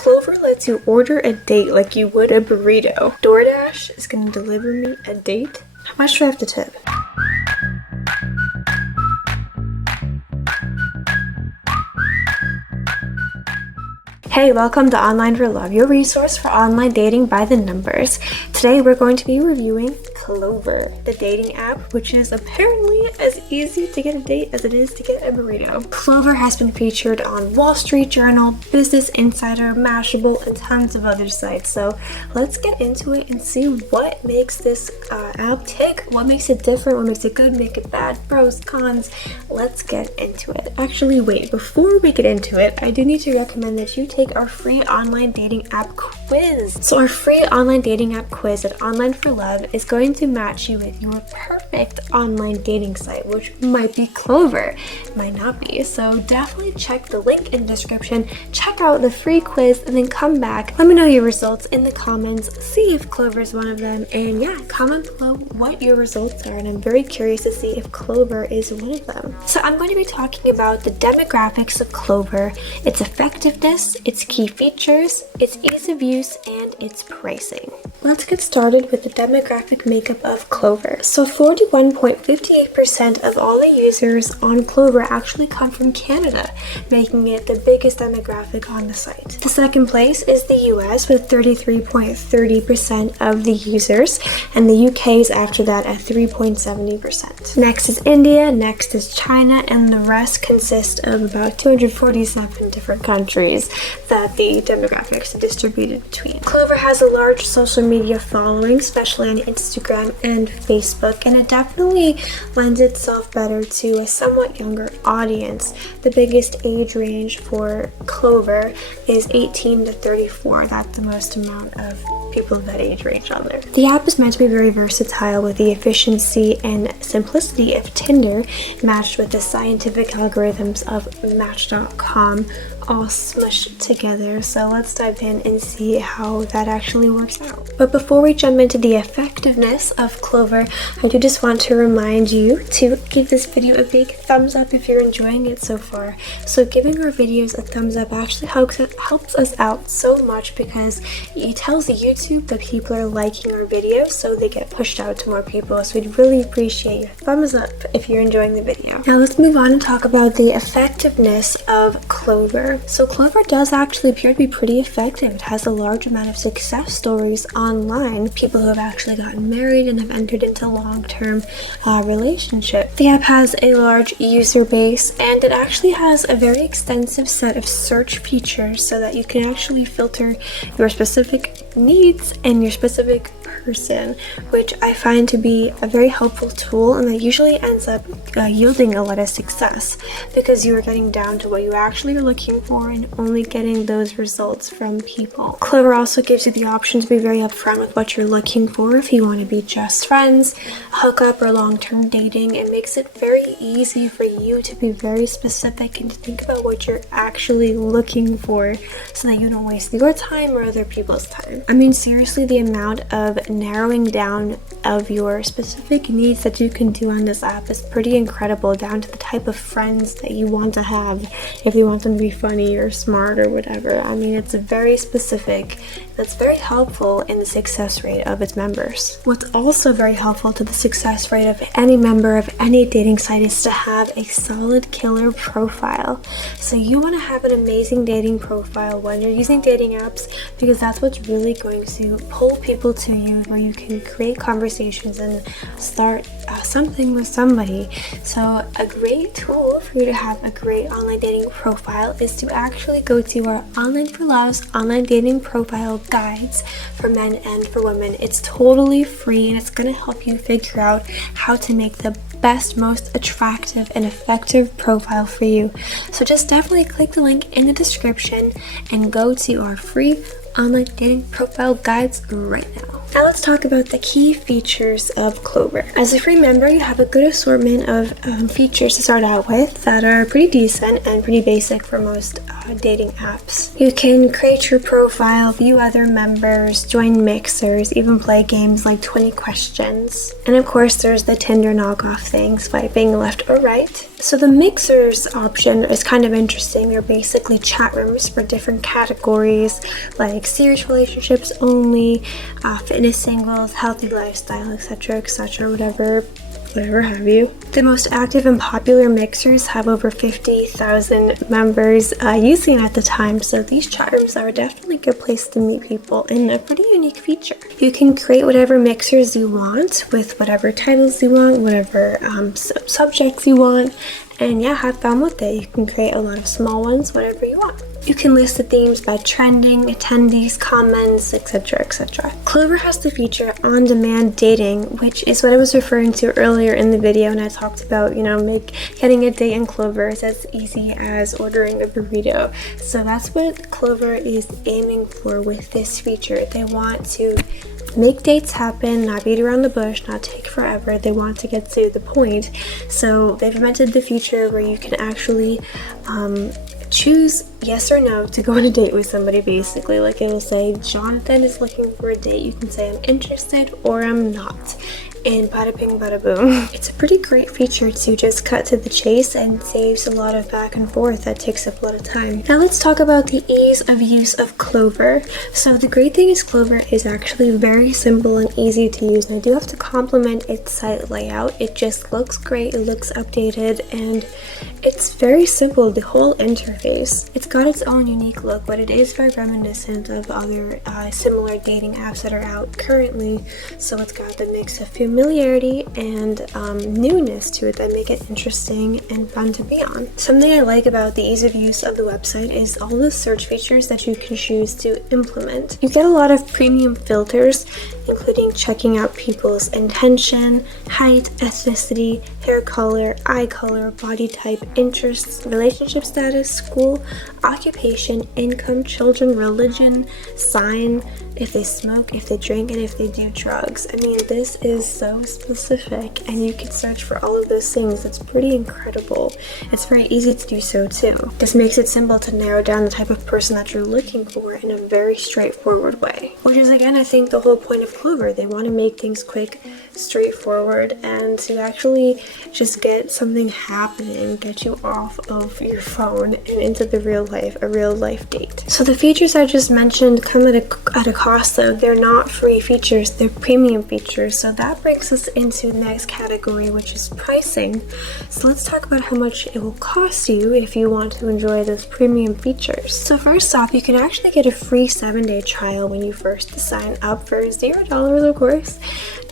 Clover lets you order a date like you would a burrito. DoorDash is going to deliver me a date. How much do I have to tip? Hey, welcome to Online for Love, your resource for online dating by the numbers. Today we're going to be reviewing Clover, the dating app, which is apparently as easy to get a date as it is to get a burrito. Clover has been featured on Wall Street Journal, Business Insider, Mashable, and tons of other sites. So let's get into it and see what makes this app tick, what makes it different, what makes it good, make it bad, pros, cons. Let's get into it. Actually, wait, before we get into it, I do need to recommend that you take our free online dating app quiz. So our free online dating app quiz at Online for Love is going to match you with your perfect online dating site, which might be Clover, might not be. So definitely check the link in the description, check out the free quiz, and then come back. Let me know your results in the comments, see if Clover is one of them, and yeah, comment below what your results are, and I'm very curious to see if Clover is one of them. So I'm going to be talking about the demographics of Clover, its effectiveness, its key features, its ease of use, and its pricing. Let's get started with the demographic makeup of Clover. So 41.58% of all the users on Clover actually come from Canada, making it the biggest demographic on the site. The second place is the US with 33.30% of the users, and the UK is after that at 3.70%. Next is India, next is China, and the rest consist of about 247 different countries that the demographics are distributed between. Clover has a large social media following, especially on Instagram and Facebook, and it definitely lends itself better to a somewhat younger audience. The biggest age range for Clover is 18 to 34. That's the most amount of people of that age range on there. The app is meant to be very versatile with the efficiency and simplicity of Tinder matched with the scientific algorithms of Match.com all smushed together. So let's dive in and see how that actually works out. But before we jump into the effectiveness of Clover, I do just want to remind you to give this video a big thumbs up if you're enjoying it so far. So giving our videos a thumbs up actually helps us out so much, because it tells YouTube that people are liking our videos, so they get pushed out to more people. So we'd really appreciate your thumbs up if you're enjoying the video. Now let's move on and talk about the effectiveness of Clover. So Clover does actually appear to be pretty effective. It has a large amount of success stories online, people who have actually gotten married and have entered into long-term relationships. The app has a large user base, and it actually has a very extensive set of search features so that you can actually filter your specific needs and your specific person, which I find to be a very helpful tool, and that usually ends up yielding a lot of success, because you are getting down to what you actually are looking for and only getting those results from people. Clover also gives you the option to be very upfront with what you're looking for. If you want to be just friends, hookup, or long-term dating, it makes it very easy for you to be very specific and to think about what you're actually looking for, so that you don't waste your time or other people's time. I mean, seriously, the amount of narrowing down of your specific needs that you can do on this app is pretty incredible, down to the type of friends that you want to have, if you want them to be funny or smart or whatever. I mean, it's very specific. That's very helpful in the success rate of its members. What's also very helpful to the success rate of any member of any dating site is to have a solid killer profile. So you want to have an amazing dating profile when you're using dating apps, because that's what's really going to pull people to you, where you can create conversations and start something with somebody. So a great tool for you to have a great online dating profile is to actually go to our Online for Love's online dating profile guides for men and for women. It's totally free, and it's going to help you figure out how to make the best, most attractive and effective profile for you. So just definitely click the link in the description and go to our free online dating profile guides right now. Now let's talk about the key features of Clover. As a free member, you have a good assortment of features to start out with that are pretty decent and pretty basic for most dating apps. You can create your profile, view other members, join mixers, even play games like 20 questions. And of course, there's the Tinder knockoff thing, swiping left or right. So the mixers option is kind of interesting. They're basically chat rooms for different categories like serious relationships only, fitness singles, healthy lifestyle, etc., whatever have you. The most active and popular mixers have over 50,000 members using it at the time, so these chat rooms are definitely a good place to meet people and a pretty unique feature. You can create whatever mixers you want with whatever titles you want, whatever subjects you want, and yeah, have fun with it. You can create a lot of small ones, whatever you want. You can list the themes by trending, attendees, comments, etc., etc. Clover has the feature on-demand dating, which is what I was referring to earlier in the video, and I talked about, getting a date in Clover is as easy as ordering a burrito. So that's what Clover is aiming for with this feature. They want to make dates happen, not beat around the bush, not take forever. They want to get to the point. So they've invented the feature where you can actually choose yes or no to go on a date with somebody. Basically, like it'll say Jonathan is looking for a date. You can say I'm interested or I'm not, and bada bing bada boom. It's a pretty great feature to just cut to the chase and saves a lot of back and forth that takes up a lot of time. Now let's talk about the ease of use of Clover. So the great thing is Clover is actually very simple and easy to use, and I do have to compliment its site layout. It just looks great, it looks updated, and it's very simple, the whole interface. It's got its own unique look, but it is very reminiscent of other similar dating apps that are out currently. So it's got the mix of familiarity and newness to it that make it interesting and fun to be on. Something I like about the ease of use of the website is all the search features that you can choose to implement. You get a lot of premium filters, including checking out people's intention, height, ethnicity, hair color, eye color, body type, interests, relationship status, school, occupation, income, children, religion, sign, if they smoke, if they drink, and if they do drugs. I mean, this is so specific, and you can search for all of those things. It's pretty incredible. It's very easy to do so too. This makes it simple to narrow down the type of person that you're looking for in a very straightforward way, which is, again, I think the whole point of Clover. They want to make things quick, straightforward, and to actually just get something happening, get you off of your phone and into the real life, a real life date. So the features I just mentioned come at a cost though. They're not free features, they're premium features. So that brings us into the next category, which is pricing. So let's talk about how much it will cost you if you want to enjoy those premium features. So first off, you can actually get a free 7-day trial when you first sign up for $0, of course.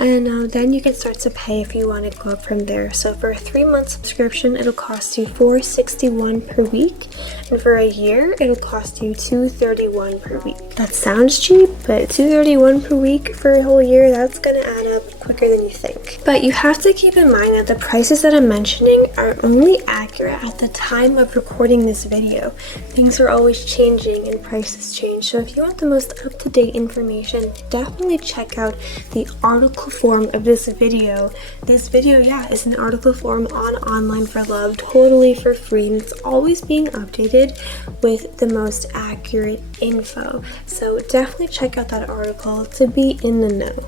And then you can start to pay if you want to go up from there. So for a 3-month subscription, it'll cost you $4.61 per week, and for a year, it'll cost you $2.31 per week. That sounds cheap, but $2.31 per week for a whole year, that's gonna add up quicker than you think. But you have to keep in mind that the prices that I'm mentioning are only accurate at the time of recording this video. Things are always changing and prices change. So if you want the most up-to-date information, definitely check out the article form of this video. This video, yeah, is an article form on Online for Love, totally for free, and it's always being updated with the most accurate info. So definitely check out that article to be in the know.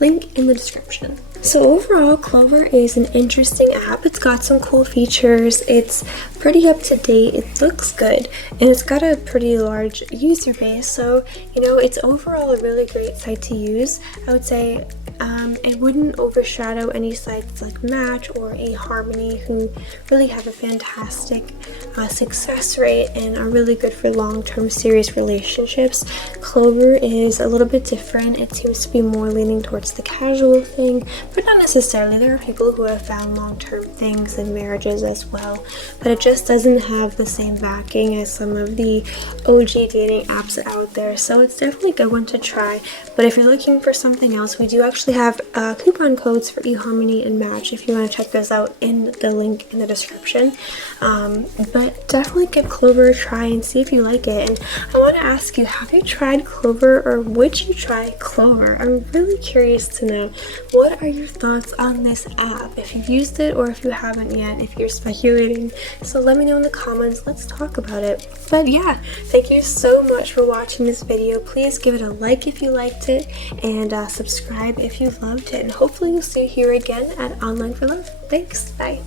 Link in the description. So overall, Clover is an interesting app. It's got some cool features. It's pretty up to date. It looks good, and it's got a pretty large user base. So, it's overall a really great site to use. I would say it wouldn't overshadow any sites like Match or eHarmony, who really have a fantastic success rate and are really good for long-term serious relationships. Clover is a little bit different. It seems to be more leaning towards the casual thing, but not necessarily. There are people who have found long-term things in marriages as well, but it just doesn't have the same backing as some of the OG dating apps out there. So it's definitely a good one to try. But if you're looking for something else, we do actually actually have coupon codes for eHarmony and Match if you want to check those out in the link in the description. But definitely give Clover a try and see if you like it. And I want to ask you, have you tried Clover, or would you try Clover? I'm really curious to know, what are your thoughts on this app? If you've used it or if you haven't yet, if you're speculating. So let me know in the comments. Let's talk about it. But yeah, thank you so much for watching this video. Please give it a like if you liked it, and subscribe if you loved it. And hopefully we'll see you here again at Online for Love. Thanks. Bye.